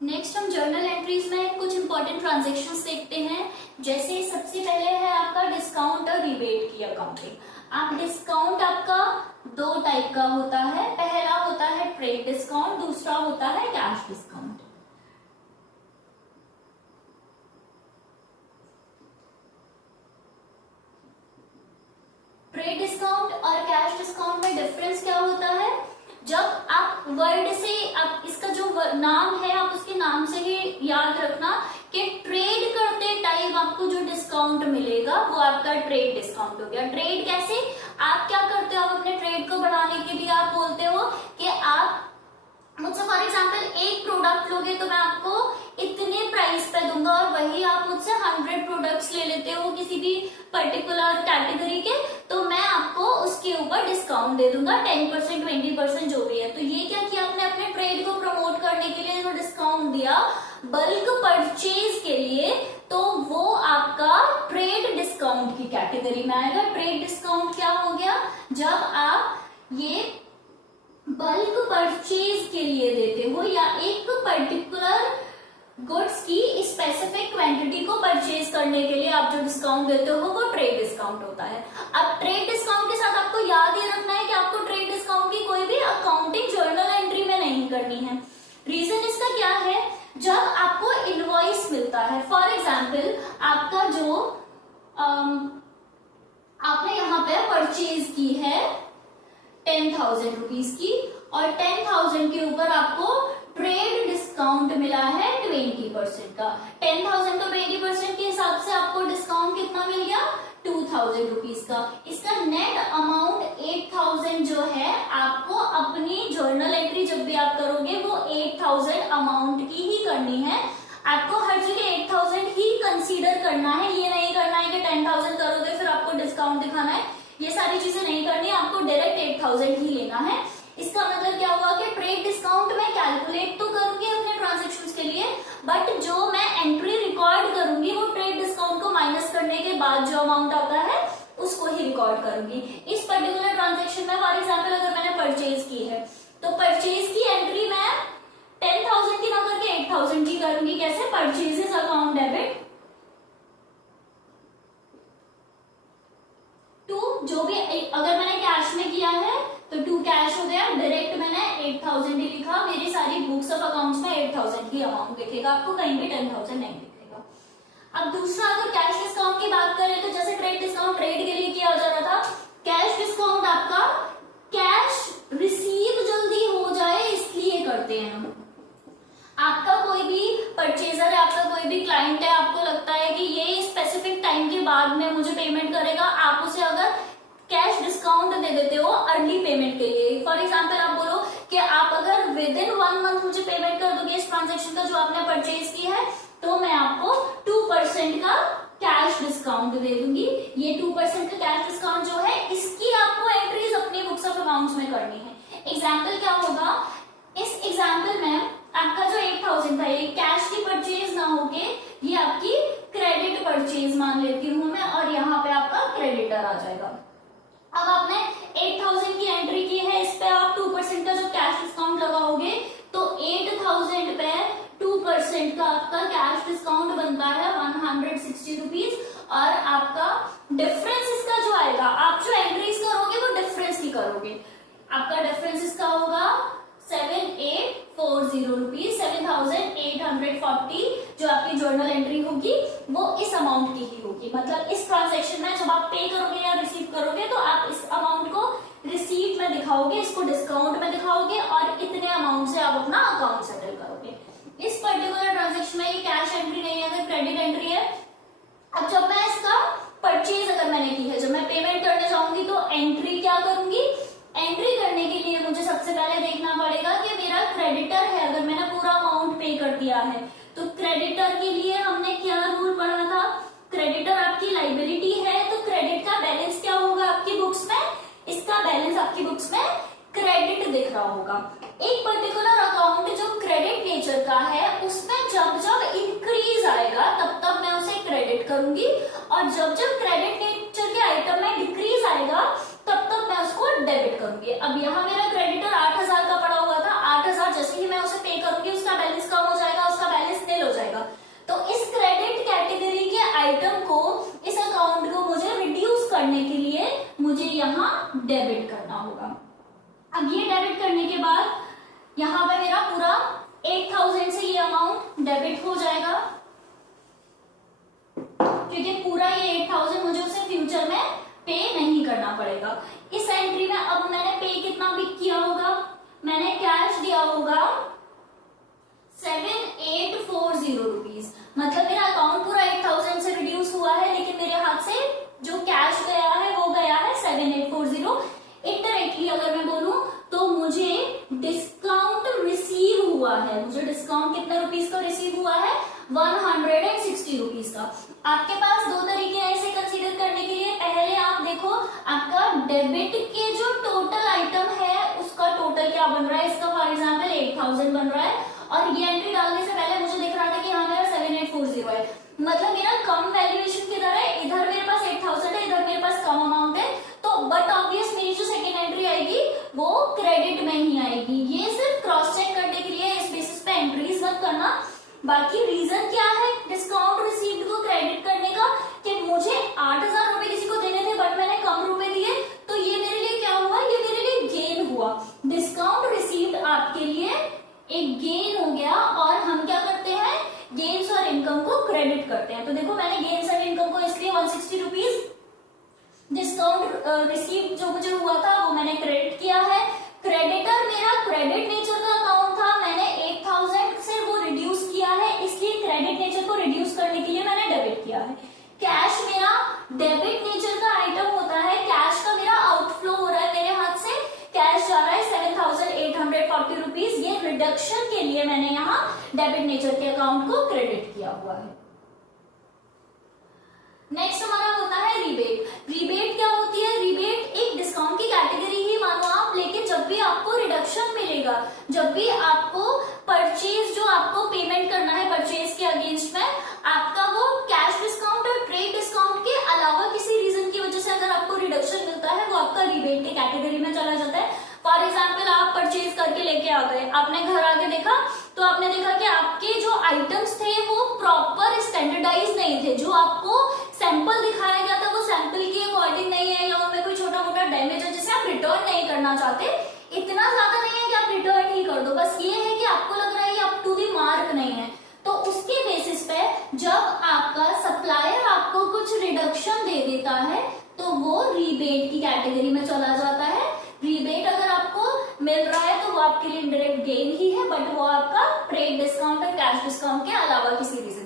Next हम journal entries में कुछ इंपॉर्टेंट ट्रांजेक्शन्स देखते हैं। जैसे सबसे पहले है आपका डिस्काउंट और रिबेट की अकाउंटिंग। आप डिस्काउंट आपका दो टाइप का होता है, पहला होता है ट्रेड डिस्काउंट, दूसरा होता है कैश डिस्काउंट। ट्रेड डिस्काउंट और कैश डिस्काउंट में डिफरेंस क्या होता है? जब आप वर्ड से, आप इसका जो नाम है आप उसके नाम से ही याद रखना कि ट्रेड करते टाइम आपको जो डिस्काउंट मिलेगा वो आपका ट्रेड डिस्काउंट हो गया। ट्रेड कैसे? आप क्या करते हो, आप अपने ट्रेड को बढ़ाने के लिए आप बोलते हो कि आप मुझसे फॉर एग्जाम्पल एक प्रोडक्ट लोगे तो मैं आपको इतने प्राइस पे दूंगा, और वही आप मुझसे 100 प्रोडक्ट्स ले लेते हो किसी भी पर्टिकुलर कैटेगरी के, तो मैं आपको उसके ऊपर डिस्काउंट दे दूंगा 10%, 20% जो भी है। तो ये क्या किया आपने, अपने ट्रेड को प्रमोट करने के लिए जो डिस्काउंट दिया बल्क परचेज के लिए, तो वो आपका ट्रेड डिस्काउंट की कैटेगरी में आएगा। ट्रेड डिस्काउंट क्या हो गया? जब आप ये बल्क परचेज के लिए देते हो या एक पर्टिकुलर गुड्स की स्पेसिफिक क्वांटिटी को परचेज करने के लिए आप जो डिस्काउंट देते हो वो ट्रेड डिस्काउंट होता है। अब ट्रेड डिस्काउंट के साथ आपको याद ही रखना है कि आपको ट्रेड डिस्काउंट की कोई भी अकाउंटिंग जर्नल एंट्री में नहीं करनी है। रीजन इसका क्या है? जब आपको इनवॉइस मिलता है, फॉर एग्जाम्पल आपका जो आपने यहाँ पे परचेज की है 10,000 रुपीज की, और 10,000 के ऊपर आपको ट्रेड डिस्काउंट मिला है 20% का। 10,000 का 20% के हिसाब से आपको डिस्काउंट कितना मिल गया? 2,000 रुपीज का। इसका नेट अमाउंट 8,000 जो है, आपको अपनी जर्नल एंट्री जब भी आप करोगे वो 8,000 अमाउंट की ही करनी है। आपको हर जगह 8,000 ही कंसीडर करना है, ये नहीं करना है कि 10,000 करोगे फिर आपको डिस्काउंट दिखाना है, ये सारी चीजें नहीं करनी है, आपको डायरेक्ट 8,000 ही लेना है। इसका मतलब क्या हुआ कि ट्रेड डिस्काउंट मैं कैलकुलेट तो करूंगी अपने ट्रांजैक्शंस के लिए, बट जो मैं एंट्री रिकॉर्ड करूंगी वो ट्रेड डिस्काउंट को माइनस करने के बाद जो अमाउंट आता है उसको ही रिकॉर्ड करूंगी। इस पर्टिकुलर ट्रांजैक्शन में फॉर एग्जाम्पल अगर मैंने परचेज की है तो परचेज की एंट्री मैं 10,000 की ना करके 8,000 की करूंगी। कैसे? परचेजेस अकाउंट डेबिट टू, जो भी अगर मैंने कैश में किया है तो टू कैश हो गया, डायरेक्ट मैंने 8,000 ही लिखा, मेरी सारी बुक्स ऑफ अकाउंट्स में 8,000 ही अमाउंट दिखेगा, आपको कहीं भी 10,000 नहीं दिखेगा। अब दूसरा अगर कैश डिस्काउंट की बात करें तो जैसे ट्रेड डिस्काउंट ट्रेड के लिए किया जा रहा था, कैश डिस्काउंट आपका कैश रिसीव जल्दी हो जाए इसलिए करते हैं हम। आपका कोई भी परचेजर है, आपका कोई भी क्लाइंट है, आपको लगता है कि ये स्पेसिफिक टाइम के बाद में मुझे पेमेंट करेगा, आप उसे अगर कैश डिस्काउंट दे देते हो अर्ली पेमेंट के लिए। फॉर एग्जांपल आप बोलो कि आप अगर विद इन 1 मंथ मुझे पेमेंट कर दोगे इस ट्रांजैक्शन का जो आपने परचेज की है, तो मैं आपको 2% का कैश डिस्काउंट दे दूंगी। ये 2% का कैश डिस्काउंट जो है इसकी आपको एंट्रीज अपनी बुक्स ऑफ अकाउंट्स में करनी है। एग्जाम्पल क्या होगा? इस एग्जाम्पल में आपका जो 8,000 था ये कैश की परचेज ना होके ये आपकी क्रेडिट परचेज मान लेती हूँ मैं, और यहाँ पे आपका क्रेडिटर आ जाएगा। अब आपने 8,000 की एंट्री की है, इस पे आप 2% का जो कैश डिस्काउंट लगाओगे तो 8,000 पे 2% का आपका कैश डिस्काउंट बनता है 160 रुपीज, और आपका डिफरेंस इसका जो आएगा, आप जो एंट्रीज करोगे वो डिफरेंस की करोगे, आपका डिफरेंस इसका होगा 7,840 रुपीज। 7,840 जो आपकी जर्नल एंट्री होगी वो इस अमाउंट की ही होगी। मतलब इस ट्रांजैक्शन में जब आप पे करोगे या रिसीव करोगे तो आप इस अमाउंट को रिसीट में दिखाओगे, इसको डिस्काउंट में दिखाओगे, और इतने अमाउंट से आप अपना अकाउंट सेटल करोगे। इस पर्टिकुलर ट्रांजैक्शन में ये कैश एंट्री नहीं है, अगर क्रेडिट एंट्री है। अब जब मैं इसका परचेज अगर मैंने की है, जब मैं पेमेंट करने जाऊंगी तो एंट्री क्या करूंगी? एंट्री करने के लिए मुझे सबसे पहले देखना पड़ेगा कि मेरा क्रेडिटर है, अगर मैंने पूरा अमाउंट पे कर दिया है तो क्रेडिटर के लिए हमने क्या रूल पढ़ा था? क्रेडिटर आपकी लाइबिलिटी है तो क्रेडिट का बैलेंस क्या होगा आपकी बुक्स में? इसका बैलेंस आपकी बुक्स में क्रेडिट दिख रहा होगा। एक पर्टिकुलर अकाउंट जो क्रेडिट नेचर का है उसमें जब जब इंक्रीज आएगा तब तब मैं उसे क्रेडिट करूंगी, और जब जब क्रेडिट नेचर के आइटम में डिक्रीज आएगा तब तब मैं उसको डेबिट करूंगी। अब यहाँ मेरा क्रेडिटर 8,000 का पड़ा हुआ था, 8,000 जैसे ही मैं उसे पे करूंगी उसका बैलेंस कम हो जाएगा, होगा। अब ये डेबिट करने के बाद यहाँ पे मेरा पूरा 8000 से ये अमाउंट डेबिट हो जाएगा, क्योंकि पूरा ये 8000 मुझे उसे फ्यूचर में पे नहीं करना पड़ेगा। इस एंट्री में अब मैंने पे कितना पिक किया होगा, मैंने कैश दिया होगा 7840 रुपीज, मतलब मेरा अकाउंट पूरा 8000 से रिड्यूस हुआ है, लेकिन मेरे हाथ से जो कैश गया है वो गया है 7840। इनडायरेक्टली अगर मैं बोलूं तो मुझे डिस्काउंट रिसीव हुआ है, मुझे डिस्काउंट कितने रुपीज का रिसीव हुआ है, 160 रुपीज का। आपके पास दो तरीके हैं इसे कंसीडर करने के लिए। पहले आप देखो आपका डेबिट के जो टोटल आइटम है उसका टोटल क्या बन रहा है, इसका फॉर एग्जांपल 8000 बन रहा है, और ये एंट्री डालने से पहले मुझे दिख रहा था कि हाँ मेरा 7840 है, मतलब मेरा कम वैल्यूएशन किधर है, इधर मेरे पास 8000 है, इधर मेरे पास कम अमाउंट है, तो बट ऑब्वियस मेरी जो सेकेंड एंट्री आएगी वो क्रेडिट में ही आएगी। ये सिर्फ क्रॉस चेक करने के लिए, इस बेसिस पे एंट्रीज मत करना। बाकी रीजन क्या है डिस्काउंट रिसीव्ड को क्रेडिट करने का, कि मुझे 8000 रुपए किसी को देने थे बट मैंने कम रुपए दिए, तो ये मेरे लिए क्या हुआ, ये मेरे लिए गेन हुआ। डिस्काउंट रिसीव्ड आपके लिए एक गेन हो गया, और हम क्या करते हैं गेन्स और इनकम को क्रेडिट करते हैं। तो देखो मैंने गेन्स और इनकम को इसलिए 160 रुपीज डिस्काउंट रिसीव जो मुझे हुआ था वो मैंने क्रेडिट किया है। क्रेडिटर मेरा क्रेडिट नेचर का अकाउंट था, मैंने 8000 से वो रिड्यूस किया है, इसलिए क्रेडिट नेचर को रिड्यूस करने के लिए मैंने डेबिट किया है। कैश मेरा डेबिट नेचर का आइटम होता है, कैश का मेरा आउटफ्लो हो रहा है, मेरे हाथ से कैश जा रहा है 7840 रुपीज, ये रिडक्शन के लिए मैंने यहाँ डेबिट नेचर के अकाउंट को क्रेडिट किया हुआ है। नेक्स्ट हमारा होता है रिबेट। रिबेट क्या होती है, रिबेट एक डिस्काउंट की कैटेगरी ही मानो आप, लेकिन जब भी आपको रिडक्शन मिलेगा, जब भी आपको परचेज जो आपको पेमेंट करना है परचेज के अगेंस्ट में, आपका वो कैश डिस्काउंट और ट्रेड डिस्काउंट के अलावा किसी रीजन की वजह से अगर आपको रिडक्शन मिलता है वो आपका रिबेट की कैटेगरी में चला जाता है। फॉर एग्जाम्पल आप परचेज करके लेके आ गए, आपने घर आके देखा तो आपने देखा कि आपके जो आइटम्स थे वो प्रॉपर स्टैंडर्डाइज नहीं थे, जो आपको सैंपल दिखाया गया था वो सैंपल की अकॉर्डिंग नहीं है, या उनमें कोई छोटा मोटा डैमेज है जिसे आप रिटर्न नहीं करना चाहते। इतना ज्यादा नहीं है कि आप रिटर्न ही कर दो, बस ये है कि आपको लग रहा है ये अप टू दी मार्क नहीं है, तो उसके बेसिस पे जब आपका सप्लायर आपको कुछ रिडक्शन दे देता है तो वो रीबेट की कैटेगरी में चला जाता है। रीबेट अगर आपको मिल रहा है तो वो आपके लिए डायरेक्ट गेन ही है, बट वो आपका ट्रेड डिस्काउंट और कैश डिस्काउंट के अलावा किसी रीजन